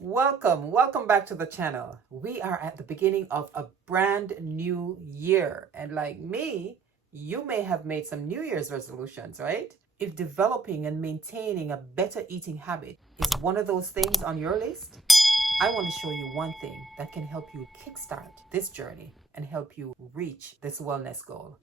Welcome back to the channel. We are at the beginning of a brand new year. And like me, you may have made some New Year's resolutions, right? If developing and maintaining a better eating habit is one of those things on your list, I want to show you one thing that can help you kickstart this journey and help you reach this wellness goal.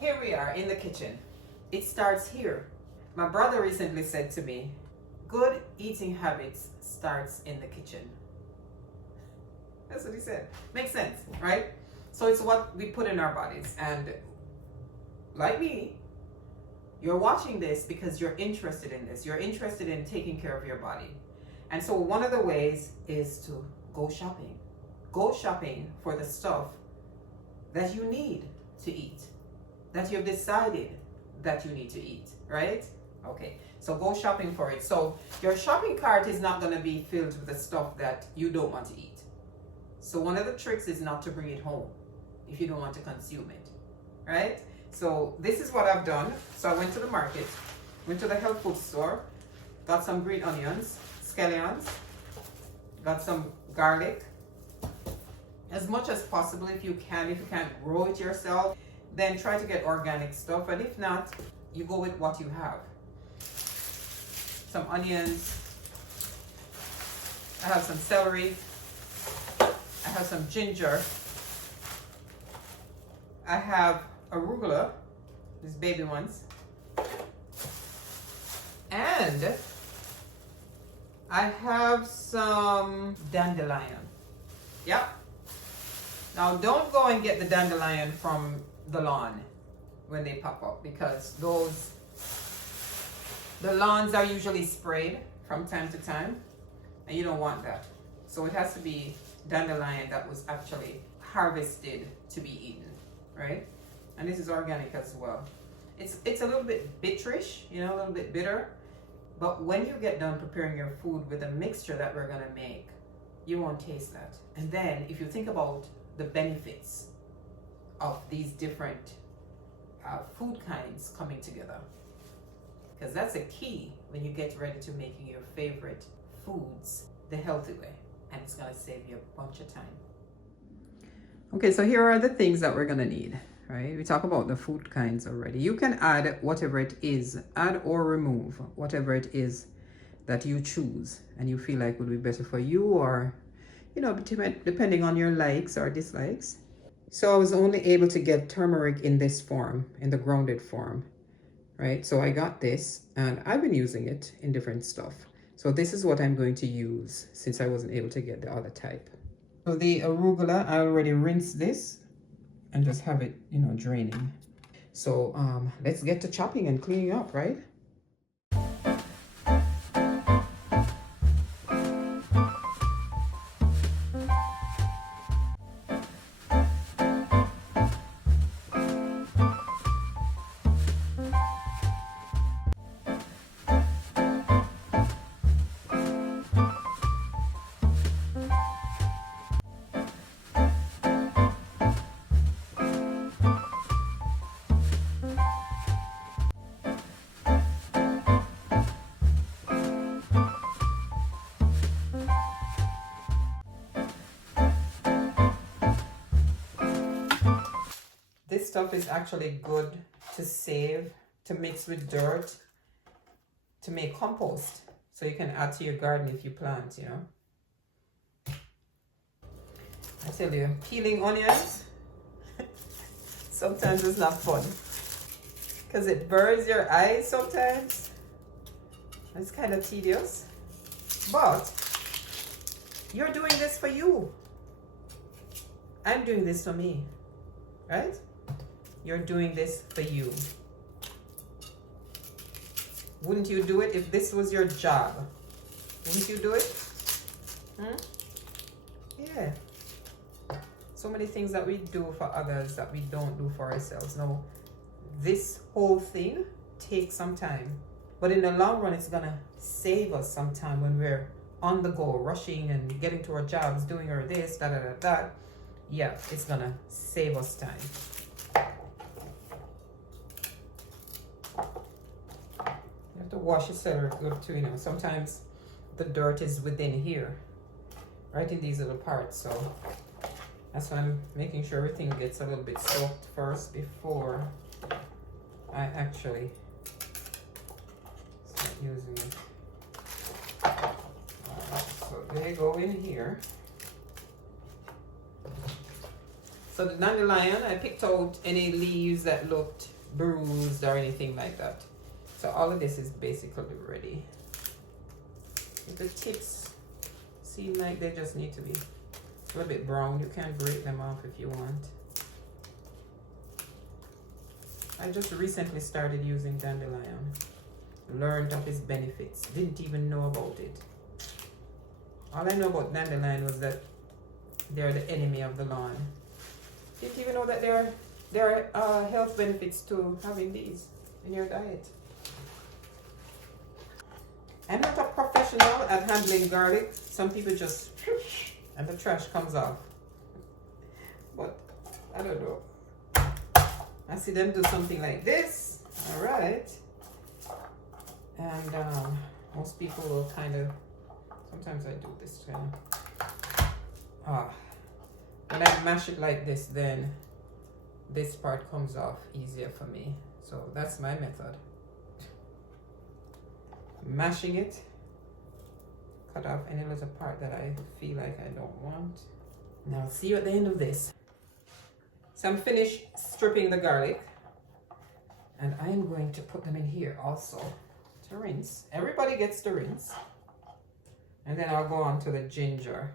Here we are in the kitchen. It starts here. My brother recently said to me, good eating habits starts in the kitchen. That's what he said. Makes sense, right? So it's what we put in our bodies. And like me, you're watching this because you're interested in this. You're interested in taking care of your body. And so one of the ways is to go shopping. Go shopping for the stuff that you need to eat, that you've decided that you need to eat, right? Okay, so go shopping for it. So your shopping cart is not going to be filled with the stuff that you don't want to eat. So one of the tricks is not to bring it home if you don't want to consume it, right? So this is what I've done. So I went to the market, went to the health food store, got some green onions, scallions, got some garlic, as much as possible if you can. If you can't grow it yourself, then try to get organic stuff. And if not, you go with what you have. Some onions. I have some celery. I have some ginger. I have arugula, these baby ones. And I have some dandelion. Yep. Now don't go and get the dandelion from the lawn when they pop up, because the lawns are usually sprayed from time to time and you don't want that. So it has to be dandelion that was actually harvested to be eaten, right? And this is organic as well. It's a little bit bitterish, a little bit bitter, but when you get done preparing your food with the mixture that we're gonna make, you won't taste that. And then if you think about the benefits of these different food kinds coming together, because that's a key when you get ready to making your favorite foods the healthy way, and it's going to save you a bunch of time. Okay, so here are the things that we're going to need, right? We talk about the food kinds already. You can add whatever it is, add or remove whatever it is that you choose and you feel like would be better for you, or depending on your likes or dislikes. So I was only able to get turmeric in this form, in the grounded form, right? So I got this and I've been using it in different stuff. So this is what I'm going to use since I wasn't able to get the other type. So the arugula, I already rinsed this and just have it, draining. So let's get to chopping and cleaning up, right? This stuff is actually good to save, to mix with dirt, to make compost. So you can add to your garden if you plant, I tell you, peeling onions, sometimes it's not fun because it burns your eyes sometimes. It's kind of tedious, but you're doing this for you. I'm doing this for me, right? You're doing this for you. Wouldn't you do it if this was your job? Wouldn't you do it? Yeah. So many things that we do for others that we don't do for ourselves. Now, this whole thing takes some time. But in the long run, it's gonna save us sometime when we're on the go, rushing and getting to our jobs, doing our this, da da da da. Yeah, it's gonna save us time. You have to wash your celery good too, you know. Sometimes the dirt is within here, right in these little parts. So that's why I'm making sure everything gets a little bit soaked first before I actually start using it. So they go in here. So the dandelion, I picked out any leaves that looked bruised or anything like that. So all of this is basically ready. If the tips seem like they just need to be a little bit brown, you can break them off if you want. I just recently started using dandelion. Learned of its benefits. Didn't even know about it. All I know about dandelion was that they're the enemy of the lawn. Didn't even know that there are health benefits to having these in your diet. I'm not a professional at handling garlic. Some people just and the trash comes off. But I don't know. I see them do something like this. All right. And most people will kind of, sometimes I do this kind of. When I mash it like this, then this part comes off easier for me. So that's my method. Mashing it, cut off any little part that I feel like I don't want. Now see you at the end of this. So I'm finished stripping the garlic, and I'm going to put them in here also to rinse. Everybody gets to rinse. And then I'll go on to the ginger.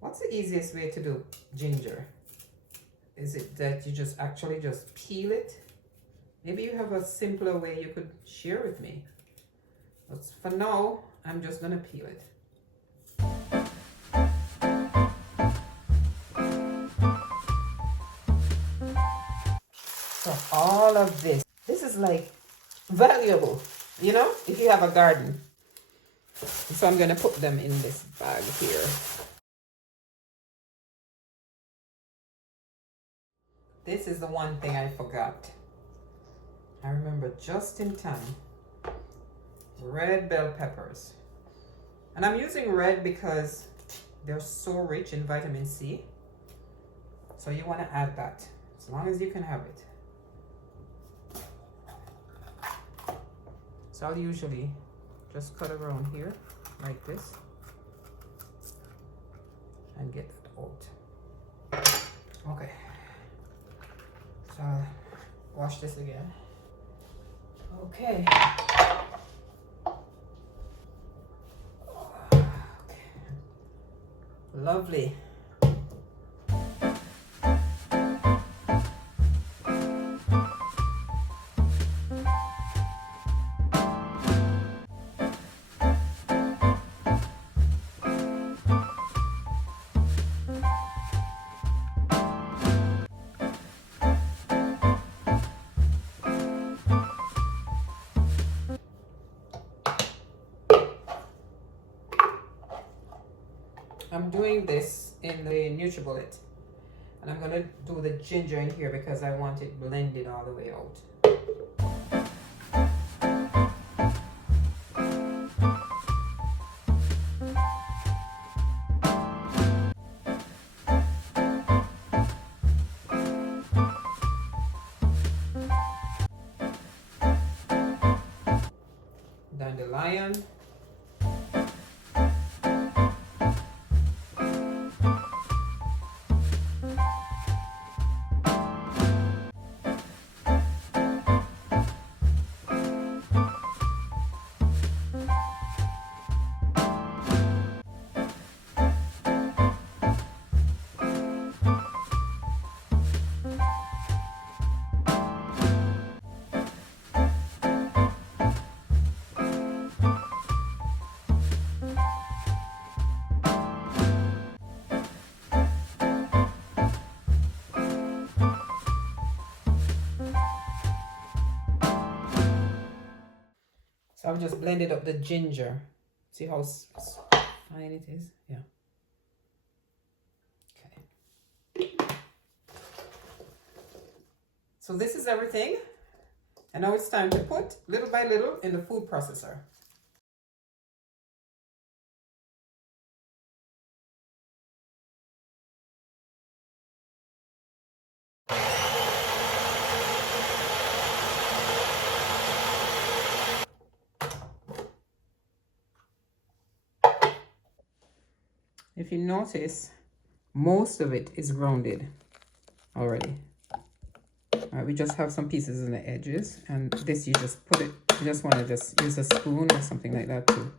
What's the easiest way to do ginger? Is it that you just actually just peel it? Maybe you have a simpler way you could share with me. But for now, I'm just gonna peel it. So all of this is like valuable, you know, if you have a garden. So I'm gonna put them in this bag here. This is the one thing I forgot. I remember just in time. Red bell peppers. And I'm using red because they're so rich in vitamin C. So you want to add that as long as you can have it. So I'll usually just cut around here like this and get that out. Okay. So I'll wash this again. Okay. Lovely. I'm doing this in the NutriBullet, and I'm gonna do the ginger in here because I want it blended all the way out. Dandelion. I've just blended up the ginger. See how fine it is? Yeah. Okay. So this is everything. And now it's time to put little by little in the food processor. If you notice, most of it is grounded already. All right, we just have some pieces in the edges, and this you just put it, you just want to just use a spoon or something like that to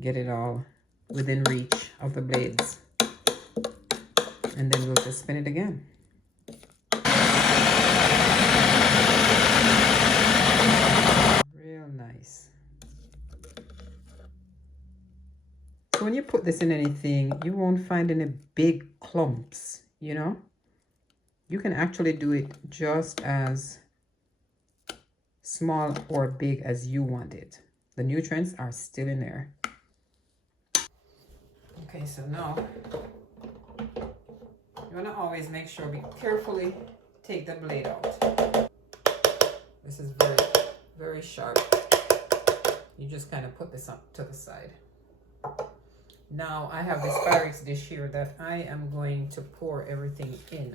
get it all within reach of the blades. And then we'll just spin it again. Real nice. So when you put this in anything, you won't find any big clumps, you know? You can actually do it just as small or big as you want it. The nutrients are still in there. Okay, so now you want to always make sure, be carefully take the blade out. This is very, very sharp. You just kind of put this up to the side. Now I have this Pyrex dish here that I am going to pour everything in.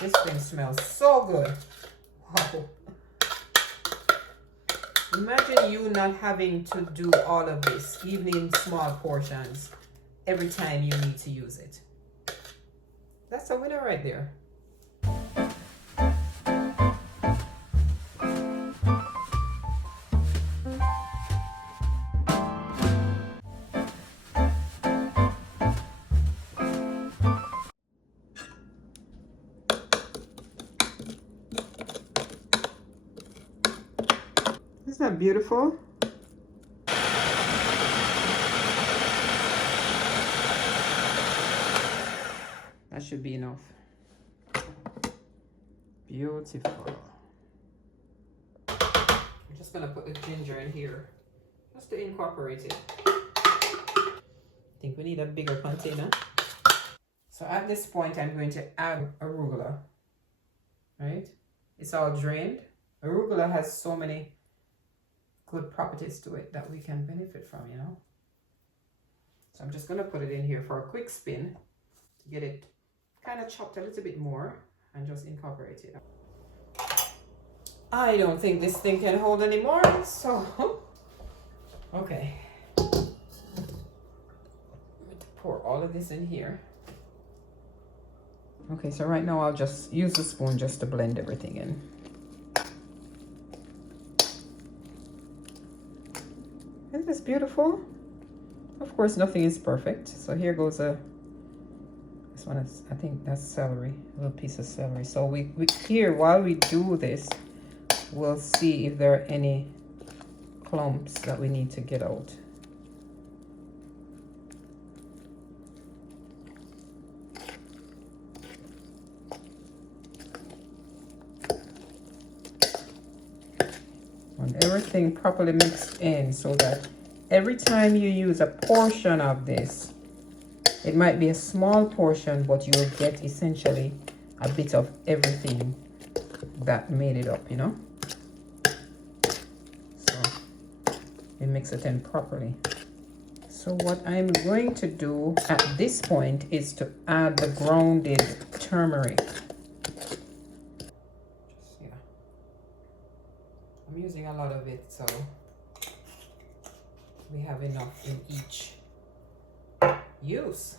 This thing smells so good. Wow. Imagine you not having to do all of this, even in small portions, every time you need to use it. That's a winner right there. Isn't that beautiful? That should be enough. Beautiful. I'm just gonna put the ginger in here just to incorporate it. I think we need a bigger container. So at this point, I'm going to add arugula, right? It's all drained. Arugula has so many good properties to it that we can benefit from, you know? So I'm just gonna put it in here for a quick spin to get it kind of chopped a little bit more and just incorporate it. I don't think this thing can hold anymore, so okay. I'm going to pour all of this in here. Okay, so right now I'll just use the spoon just to blend everything in. Isn't this beautiful? Of course, nothing is perfect. So here goes this one is, I think that's celery, a little piece of celery. So we here, while we do this, we'll see if there are any clumps that we need to get out. And everything properly mixed in so that every time you use a portion of this, it might be a small portion, but you'll get essentially a bit of everything that made it up, you know? So you mix it in properly. So what I'm going to do at this point is to add the grounded turmeric. Yeah. I'm using a lot of it, so we have enough in each use.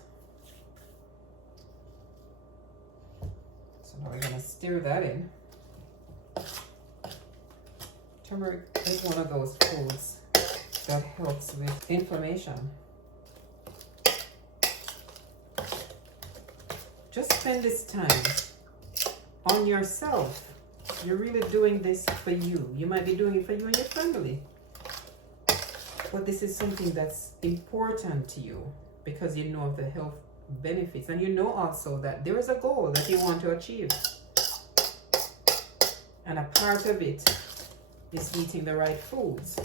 So now we're going to stir that in. Turmeric is one of those foods that helps with inflammation. Just spend this time on yourself. You're really doing this for you. You might be doing it for you and your family, but this is something that's important to you because you know of the health benefits. And you know also that there is a goal that you want to achieve. And a part of it is eating the right foods.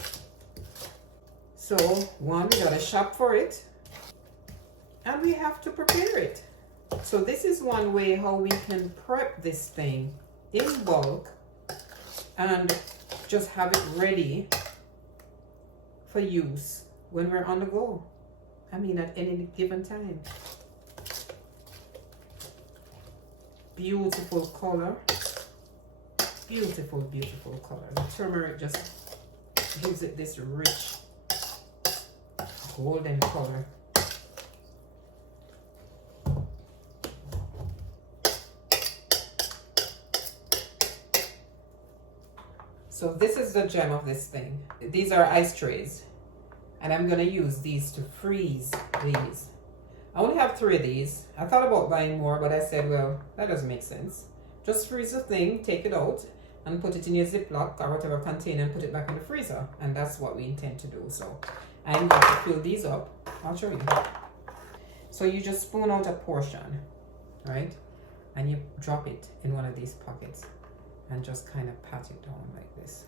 So, one, we gotta shop for it. And we have to prepare it. So this is one way how we can prep this thing in bulk and just have it ready for use when we're on the go. I mean, at any given time. Beautiful color. Beautiful, beautiful color. The turmeric just gives it this rich golden color. So this is the gem of this thing. These are ice trays. And I'm gonna use these to freeze these. I only have 3 of these. I thought about buying more, but I said, well, that doesn't make sense. Just freeze the thing, take it out, and put it in your Ziploc or whatever container and put it back in the freezer. And that's what we intend to do. So I'm going to fill these up. I'll show you. So you just spoon out a portion, right? And you drop it in one of these pockets and just kind of pat it down like this.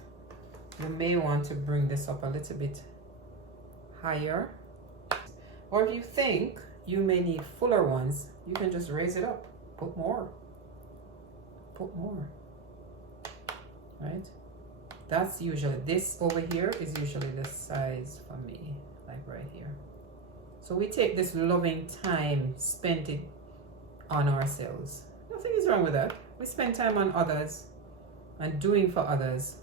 You may want to bring this up a little bit higher. Or if you think you may need fuller ones, you can just raise it up. Put more. Put more. Right? That's usually, this over here is usually the size for me, like right here. So we take this loving time, spent it on ourselves. Nothing is wrong with that. We spend time on others and doing for others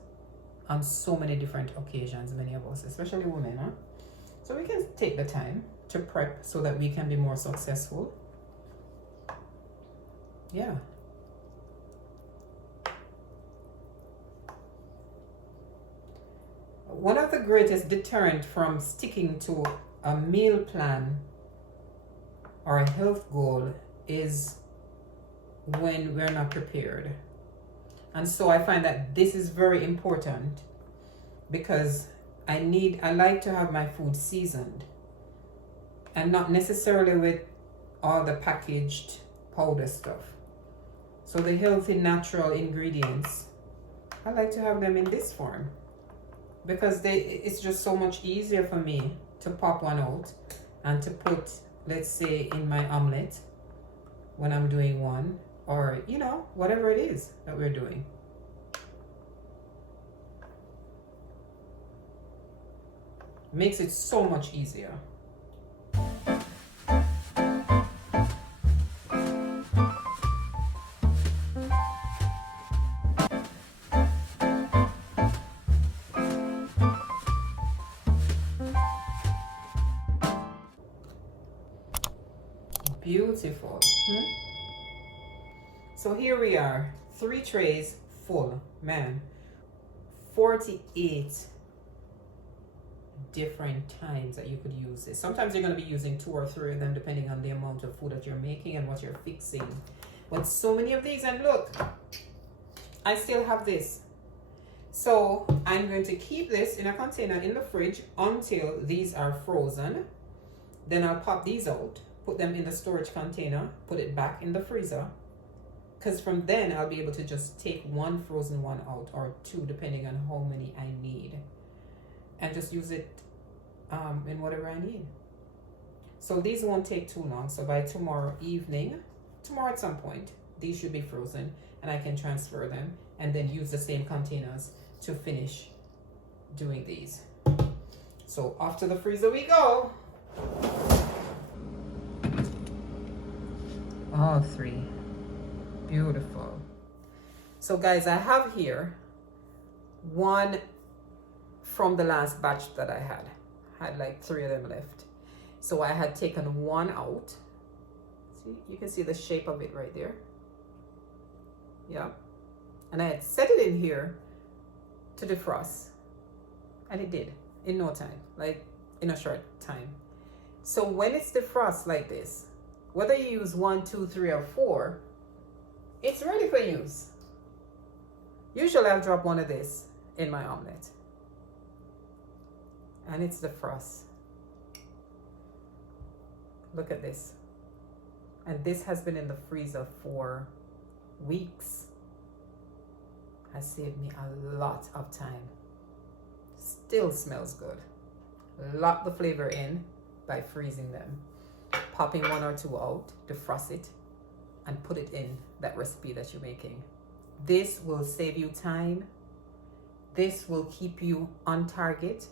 on so many different occasions, many of us, especially women, huh? So we can take the time to prep so that we can be more successful. Yeah. One of the greatest deterrent from sticking to a meal plan or a health goal is when we're not prepared. And so I find that this is very important because I like to have my food seasoned and not necessarily with all the packaged powder stuff. So the healthy natural ingredients, I like to have them in this form because it's just so much easier for me to pop one out and to put, let's say, in my omelet when I'm doing one, or you know, whatever it is that we're doing. Makes it so much easier. Beautiful. So here we are, 3 trays full. Man, 48 different times that you could use this. Sometimes you're going to be using 2 or 3 of them depending on the amount of food that you're making and what you're fixing. But so many of these, and look, I still have this. So I'm going to keep this in a container in the fridge until these are frozen. Then I'll pop these out, put them in the storage container, put it back in the freezer. Because from then I'll be able to just take 1 frozen one out, or 2 depending on how many I need, and just use it in whatever I need. So these won't take too long. So by tomorrow evening, tomorrow at some point, these should be frozen and I can transfer them and then use the same containers to finish doing these. So off to the freezer we go. All 3. Beautiful. So guys, I have here one from the last batch that I had like 3 of them left. So I had taken 1 out. See, you can see the shape of it right there. Yeah. And I had set it in here to defrost. And it did in no time, like in a short time. So when it's defrost like this, whether you use 1, 2, 3, or 4, it's ready for use. Usually I'll drop one of this in my omelet. And it's defrost. Look at this. And this has been in the freezer for weeks. Has saved me a lot of time. Still smells good. Lock the flavor in by freezing them. Popping 1 or 2 out, defrost it, and put it in that recipe that you're making. This will save you time. This will keep you on target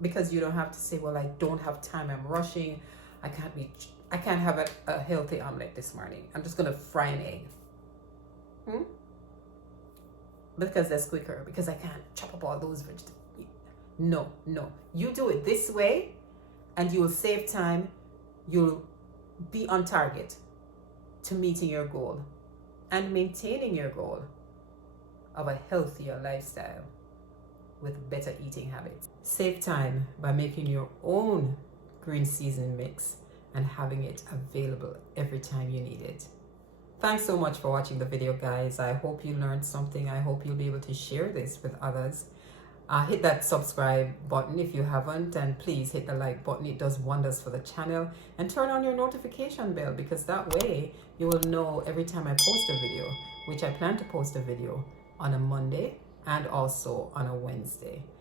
because you don't have to say, well, I don't have time, I'm rushing, I can't have a healthy omelet this morning. I'm just gonna fry an egg. Because that's quicker, because I can't chop up all those vegetables. No. You do it this way and you will save time. You'll be on target to meeting your goal and maintaining your goal of a healthier lifestyle with better eating habits. Save time by making your own green seasoning mix and having it available every time you need it. Thanks so much for watching the video, guys. I hope you learned something. I hope you'll be able to share this with others. Hit that subscribe button if you haven't, and please hit the like button. It does wonders for the channel. And turn on your notification bell, because that way you will know every time I post a video, which I plan to post a video on a Monday and also on a Wednesday.